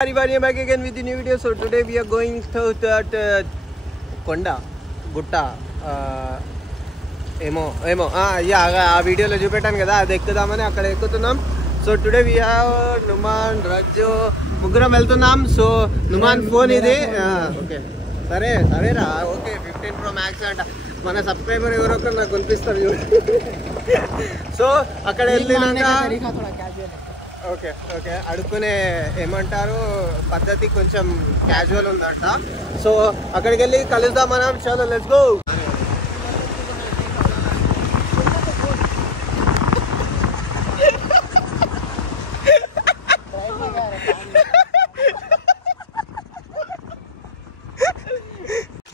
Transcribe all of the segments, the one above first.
Everybody, I'm back again with the new video. So today we are going to that Konda Gutta emo yeah ఆ వీడియోలో చూపెట్టాను కదా అది ఎక్కుదామని అక్కడ ఎక్కుతున్నాం. So today we have Numan Rajju ముగ్గురం వెళ్తున్నాం. సో నుమాన్ ఫోన్ ఇది ఓకే సరేరా ఓకే 15 Pro Max అంట. మన సబ్స్క్రైబర్ ఎవరో ఒకరు నాకు కనిపిస్తారు చూడు. సో అక్కడ వెళ్ళినాక ఓకే అడుక్కునే ఏమంటారు పద్ధతి కొంచెం క్యాజువల్ ఉందంట. సో అక్కడికి వెళ్ళి కలుద్దాం మనం. చలో let's go.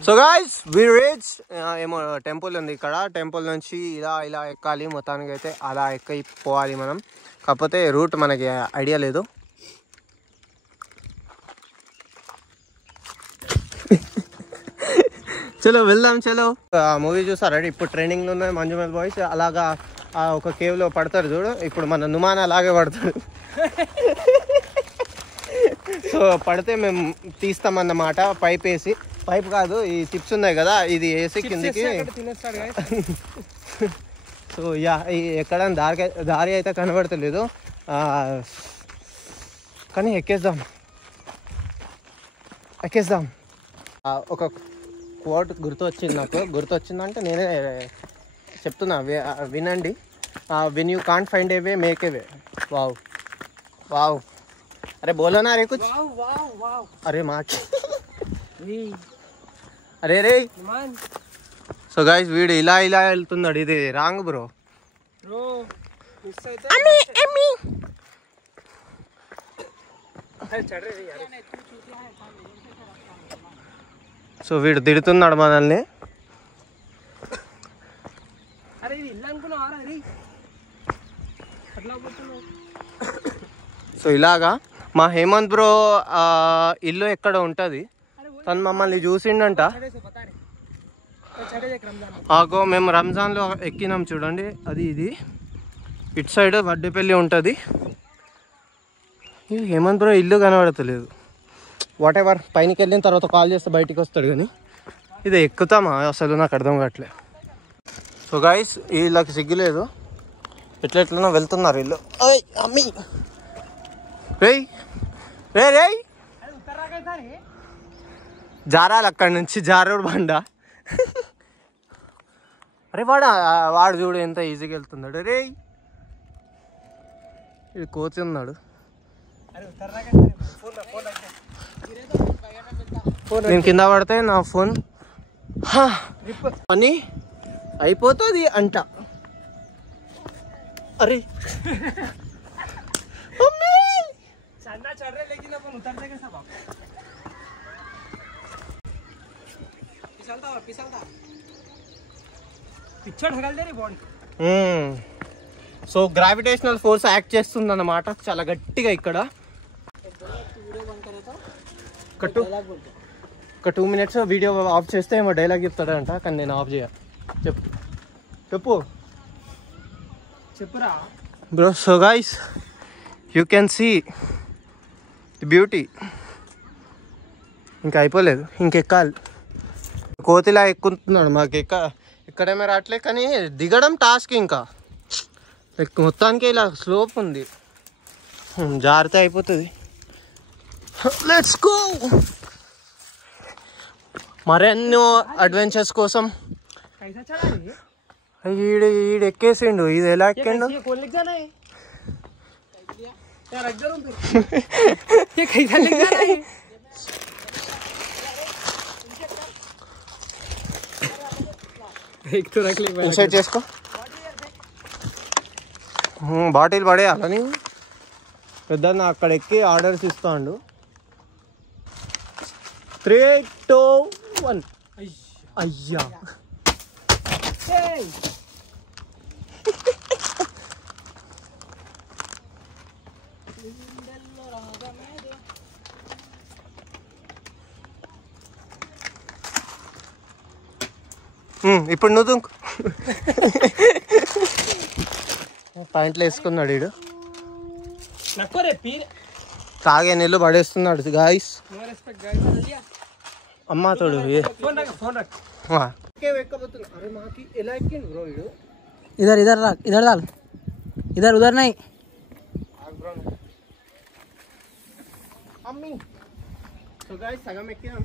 So guys we reach ఏమో టెంపుల్ ఉంది ఇక్కడ. టెంపుల్ నుంచి ఇలా ఎక్కాలి. మొత్తానికి అయితే అలా ఎక్కి పోవాలి మనం. కాకపోతే రూట్ మనకి ఐడియా లేదు. చలో వెళ్దాం. చలో మూవీ చూసారా ఇప్పుడు ట్రెండింగ్లో ఉన్నాయి మంజుమల్ బాయ్స్. అలాగా ఒక కేవ్లో పడతారు చూడు. ఇప్పుడు మన నుమాన్ అలాగే పడతాడు. సో పడితే మేము తీస్తామన్నమాట. పైప్ వేసి, పైప్ కాదు ఈ చిప్స్ ఉన్నాయి కదా, ఇది వేసి కిందికి. సో యా ఎక్కడ దారి అయితే కనబడతలేదు కానీ ఎక్కేద్దాం. ఒక కోట్ గుర్తొచ్చింది నాకు. గుర్తొచ్చిందంటే నేనే చెప్తున్నా, వినండి. When you can't find a way make a way. Wow అరే బోలో నా రే కుచ్. అరే మాకి అరే రే. సో గైస్ వీడు ఇలా వెళ్తున్నాడు. ఇది రాంగ్ బ్రో. సో వీడు తిడుతున్నాడు మనల్ని. సో ఇలాగా మా హేమంత్ బ్రో ఇల్లు ఎక్కడ ఉంటుంది. తను మమ్మల్ని చూసిండంట. ఆగో మేము రంజాన్లో ఎక్కినాం చూడండి. ఇది ఇటు సైడ్ వడ్డేపల్లి ఉంటుంది. హేమంత్ బ్రో ఇల్లు కనబడతలేదు. వాట్ ఎవర్, పైనకి వెళ్ళిన తర్వాత కాల్ చేస్తే బయటికి వస్తాడు. కానీ ఇది ఎక్కుతామా అసలు నాకు అర్థం కావట్లే. సో గైస్ వీళ్ళకి సిగ్గులేదు. ఎట్లెట్లనో వెళ్తున్నారు వీళ్ళు. అమ్మీ రే జారాలి అక్కడి నుంచి. జారుడు బండ. అరే వాడు చూడు ఎంత ఈజీగా వెళ్తున్నాడు. రే ఇది కోచ్ ఉన్నాడు. నేను కింద పడితే నా ఫోన్ పని అయిపోతుంది అంట. అరే సో గ్రావిటేషనల్ ఫోర్స్ యాక్ట్ చేస్తుంది అన్నమాట చాలా గట్టిగా ఇక్కడ. ఒక 2 minutes వీడియో ఆఫ్ చేస్తే ఏమో డైలాగ్ చెప్తాడంట. కానీ నేను ఆఫ్ చేయాలి. చెప్పురా bro. So guys you can see the beauty. ఇంకా అయిపోలేదు, ఇంకెక్కాలి. కోతిలా ఎక్కుతున్నాడు. మాకు ఎక్కడేమో రావట్లే కానీ దిగడం టాస్క్. ఇంకా మొత్తానికి ఇలా స్లోప్ ఉంది. జారితే అయిపోతుంది. Let's go. మరెన్నో అడ్వెంచర్స్ కోసం ఈడు ఎక్కేసిండు. ఇది ఎలా ఎక్కిండు? ఇన్సైడ్ చేసుకో. బాటిల్ పడేయాలని పెద్ద అక్కడ ఎక్కి ఆర్డర్స్ ఇస్తాడు. 3, 2, 1. అయ్యా ఇప్పుడు నువ్వు పాయింట్లు వేసుకున్నాడు వీడు. తాగే నీళ్ళు పడేస్తున్నాడు గాయస్. అమ్మా తోడు इधर इधर रख, इधर डाल, इधर उधर नहीं. अम्मी तो गाइस सगम ఎక్కాం.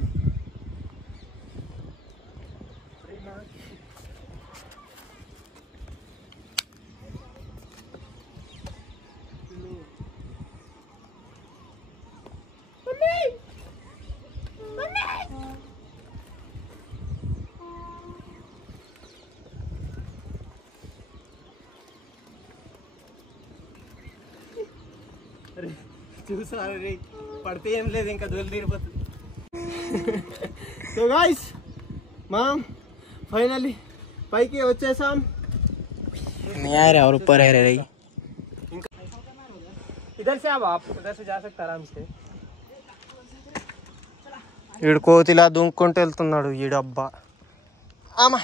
చూసారు రే, పడితే ఏం లేదు, ఇంకా దొలి తీరిపోతుంది. సో గాయ్స్ మనం ఫైనల్లీ పైకి వచ్చేసాం. और ऊपर है रही. इधर से आप उधर से जा सकते आराम से. ఈడు కోతిలా దుంకుంటూ వెళ్తున్నాడు ఈ డబ్బా. ఆమా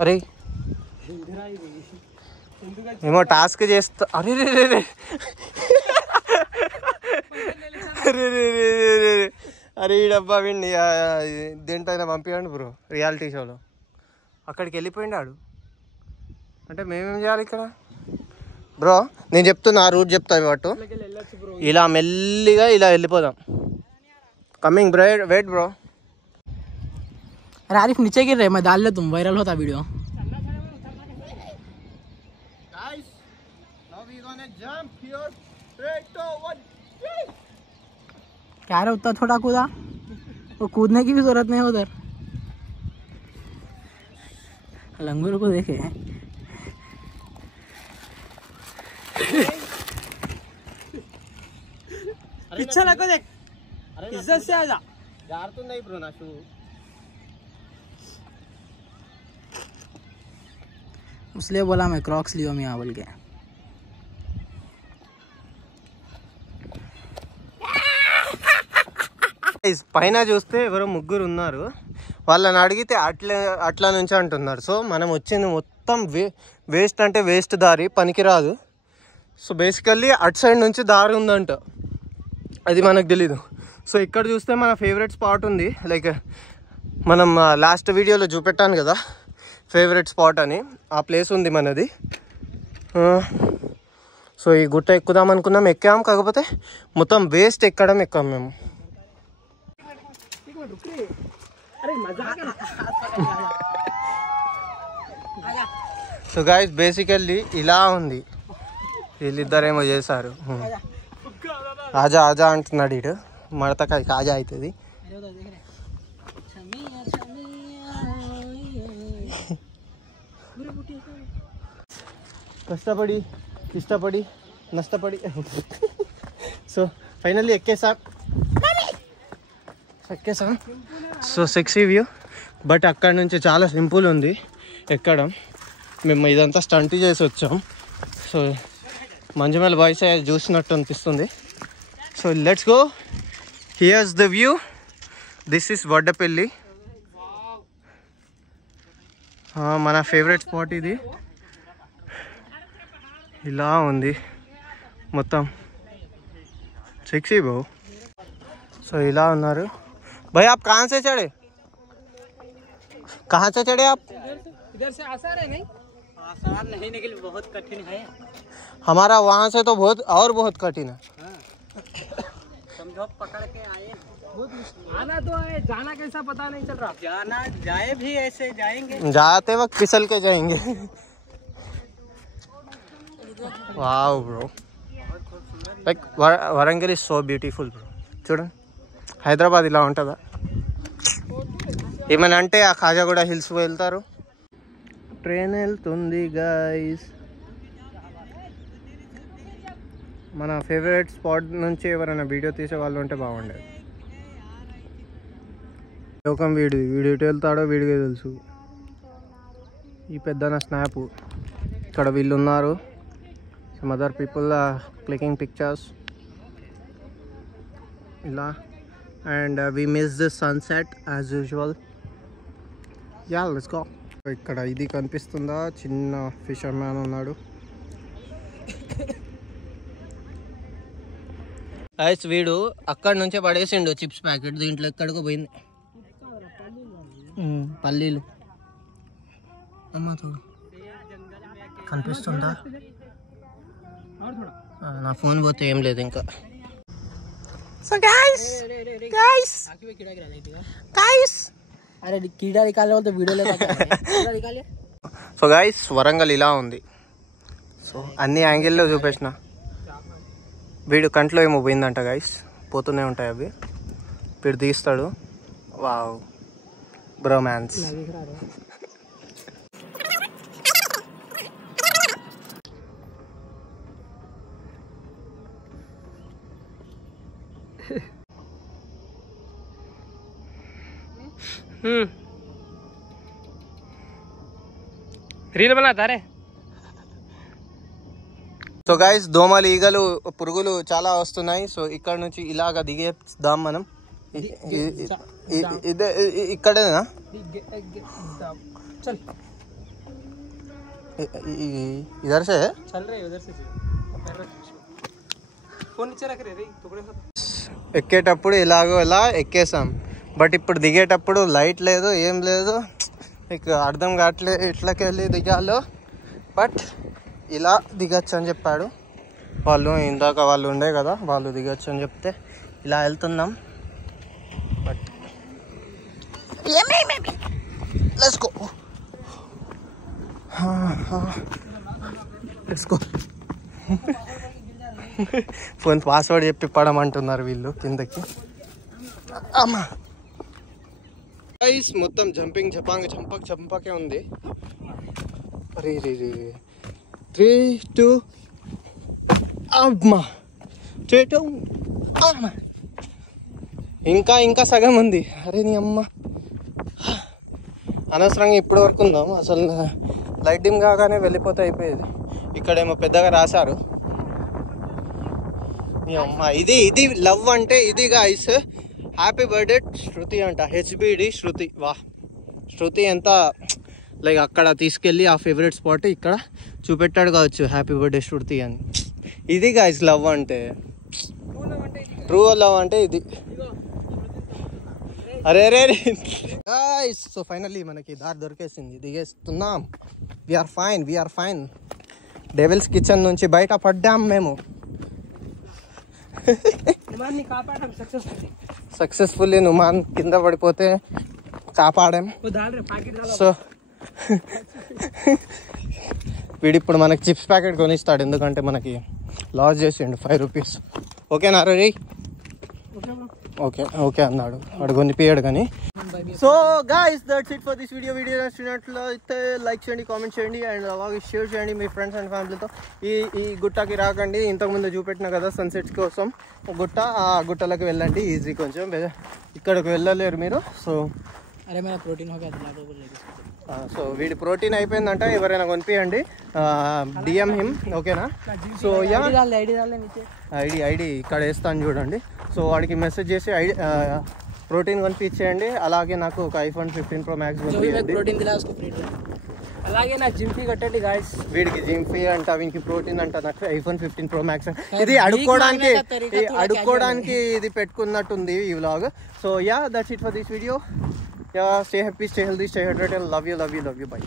అరే ఏమో టాస్క్ చేస్తా. అరే రే రే రే అరే రే రే రే అరే ఈ డబ్బా విండి దేంటైనా పంపించండి బ్రో. రియాలిటీ షోలో అక్కడికి వెళ్ళిపోయిండాడు అంటే మేమేం చేయాలి ఇక్కడ బ్రో? నేను చెప్తున్నా, ఆ రూట్ చెప్తా ఇవ్వట్టు. ఇలా మెల్లిగా ఇలా వెళ్ళిపోదాం. Coming bro, wait bro. अरे आरिफ नीचे गिर रहे, मैं डाल ले, तुम वायरल होता video. Guys, now we gonna jump here. 3, 2, 1. क्या रे उतना थोड़ा कूदा, वो कूदने की भी जरूरत नहीं उधर. लंगूर को देखे पीछे लगो देख, इज्जत से आजा. జారుతున్నాయి బ్రో నా షూ. इसलिए बोला मैं क्रॉक्स लियो मैं बोल के. పైన చూస్తే ఎవరో ముగ్గురు ఉన్నారు. వాళ్ళని అడిగితే అట్లా నుంచి అంటున్నారు. సో మనం వచ్చింది మొత్తం వేస్ట్ అంటే వేస్ట్ దారి, పనికిరాదు. సో బేసికల్లీ అటు సైడ్ నుంచి దారి ఉందంట, అది మనకు తెలీదు. సో ఇక్కడ చూస్తే మన ఫేవరెట్ స్పాట్ ఉంది. లైక్ మనం లాస్ట్ వీడియోలో చూపెట్టాను కదా ఫేవరెట్ స్పాట్ అని, ఆ ప్లేస్ ఉంది మనది. సో ఈ గుట్ట ఎక్కుదాం అనుకున్నాం, ఎక్కాం. కాకపోతే మొత్తం వేస్ట్ ఎక్కడం ఎక్కాం మేము. సో గాయస్ బేసికల్లీ ఇలా ఉంది. వీళ్ళిద్దరేమో చేశారు. ఆజా ఆజా అంటున్నాడు ఇటు, మడతకాయ కాజా అవుతుంది. కష్టపడి ఇష్టపడి నష్టపడి సో ఫైనల్లీ ఎక్కేసాం. సో సెక్సీ వ్యూ, బట్ అక్కడ నుంచి చాలా సింపుల్ ఉంది ఎక్కడం. మేము ఇదంతా స్టంట్ చేసి వచ్చాం. సో మంజుమల్ బాయ్స్ చూసినట్టు అనిపిస్తుంది. So let's go. Here's the view. This is Vaddapalli, మన ఫేవరెట్ స్పాట్ ఇది. ఇలా ఉంది మొత్తం, సెక్సీ బో. సో ఇలా ఉన్నారు. भाई आप कहाँ से चढ़े? कहाँ से चढ़े आप? इधर से आसान है नहीं? आसान नहीं लेकिन बहुत कठिन है. हमारा वहाँ से तो बहुत कठिन है. समझो पकड़ के आए, आना तो है, जाना कैसा पता नहीं चल रहा. जाना जाए भी ऐसे जाएंगे, जाते वक्त फिसल के जाएंगे. Wow bro, like Warangal is so beautiful bro. చూడండి హైదరాబాద్ ఇలా ఉంటుందా? ఏమని అంటే ఆ ఖాజాగూడ హిల్స్ వెళ్తారు. ట్రైన్ వెళ్తుంది గాయస్. మన ఫేవరెట్ స్పాట్ నుంచి ఎవరైనా వీడియో తీసే వాళ్ళు ఉంటే బాగుండేది. లోకం వీడు ఎటు వెళ్తాడో వీడిగా తెలుసు. ఈ పెద్దన స్నాప్. ఇక్కడ వీళ్ళు ఉన్నారు, some other people clicking pictures ఇలా. and we missed the sunset as usual. Yeah, let's go. ఇక్కడ ఇది కనిపిస్తుందా, చిన్న ఫిషర్ మ్యాన్ ఉన్నాడు. గైస్ వీడు అక్కడ నుంచే పడేసిండు చిప్స్ ప్యాకెట్, దీంట్లో ఎక్కడికో పోయింది. పల్లీలు అమ్మా చూడు కనిపిస్తుందా? నా ఫోన్ పోతే ఏం లేదు ఇంకా. సో गाइस अरे कीड़ा निकालने वाले तो वीडियो ले कीड़ा निकालिए. సో गाइस వరంగల్ ఇలా ఉంది. సో అన్ని యాంగిల్లో చూపేసిన. వీడు కంట్లో ఏమో పోయిందంట గాయస్, పోతూనే ఉంటాయి అవి, వీడు తీస్తాడు. Wow bromance. रील बनाता रे. సో గైస్ దోమలు, ఈగలు, పురుగులు చాలా వస్తున్నాయి. సో ఇక్కడ నుంచి ఇలాగ దిగేద్దాం మనం. ఇదే ఇక్కడేనా? चल इधर से चल रहे उधर से फोन नीचे रख रे टुकड़े. ఎక్కేటప్పుడు ఇలాగో ఇలా ఎక్కేసాం, బట్ ఇప్పుడు దిగేటప్పుడు లైట్ లేదు, ఏం లేదు, మీకు అర్థం కావట్లేదు ఇట్లకి వెళ్ళి దిగాలో. బట్ ఇలా దిగచ్చు అని చెప్పాడు వాళ్ళు, ఇందాక వాళ్ళు ఉండే కదా, వాళ్ళు దిగచ్చు అని చెప్తే ఇలా వెళ్తున్నాం. But let's go let's go. Phone password చెప్పి పడమంటున్నారు వీళ్ళు కిందకి. అమ్మా గైస్ మొత్తం జంపింగ్ చంపకే ఉంది. అరే రే రే 3 2 అమ్మా 3 2 అమ్మా. ఇంకా సగం ఉంది. అరే నీ అమ్మ, అనవసరంగా ఇప్పటి వరకు ఉందాం. అసలు లైట్ డిమ్ కాగానే వెళ్ళిపోతే అయిపోయేది. ఇక్కడేమో పెద్దగా రాశారు. నీ అమ్మ, ఇది లవ్ అంటే ఇది గైస్. హ్యాపీ బర్త్డే శృతి అంట, హెచ్బిడి శృతి. వా శృతి ఎంత లైక్ అక్కడ తీసుకెళ్ళి ఆ ఫేవరెట్ స్పాట్ ఇక్కడ చూపెట్టాడు కావచ్చు, హ్యాపీ బర్త్డే శృతి అని. ఇది గైస్ లవ్ అంటే, ట్రూ లవ్ అంటే ఇది. అరే రే గైస్, సో ఫైనల్లీ మనకి దారి దొరికేసింది, దిగేస్తున్నాం. We are fine. డెవిల్స్ కిచెన్ నుంచి బయట పడ్డాం మేము. సక్సెస్ఫుల్లీ నుమాన్ కింద పడిపోతే కాపాడాం. సో వీడిప్పుడు మనకి చిప్స్ ప్యాకెట్ కొనిస్తాడు, ఎందుకంటే మనకి లాస్ చేసిండు 5 రూపీస్. ఓకేనా రే? ఓకే అన్నాడు, వాడు కొనిపియాడు కానీ. So guys that's it for this video నచ్చినట్లయితే లైక్ చేయండి, కామెంట్ చేయండి, అండ్ అలాగే షేర్ చేయండి మీ ఫ్రెండ్స్ అండ్ ఫ్యామిలీతో. ఈ గుట్టకి రాకండి, ఇంతకుముందు చూపెట్టిన కదా సన్సెట్స్ కోసం గుట్ట, ఆ గుట్టలోకి వెళ్ళండి ఈజీ. కొంచెం ఇక్కడికి వెళ్ళలేరు మీరు. సో అరే మన ప్రోటీన్ సో వీడి ప్రోటీన్ అయిపోయిందంట, ఎవరైనా కొనిపియండి, డిఎం హిమ్. ఓకేనా? సో యా ఐడి ఇక్కడ వేస్తాను చూడండి. సో వాడికి మెసేజ్ చేసి ప్రోటీన్ కొనిపించేయండి. అలాగే నాకు ఒక iPhone 15 Pro Max అలాగే నా జిమ్ ఫీ కట్టండి గాయ్స్. వీడికి జిమ్ ఫీ అంట, వీనికి ప్రోటీన్ అంట, నాకు iPhone 15 Pro Max. ఇది అడుక్కోవడానికి ఇది పెట్టుకున్నట్టుంది ఈ vlog. So yeah that's it for this video. Yeah, stay happy, stay healthy, stay hydrated. Love you. Bye.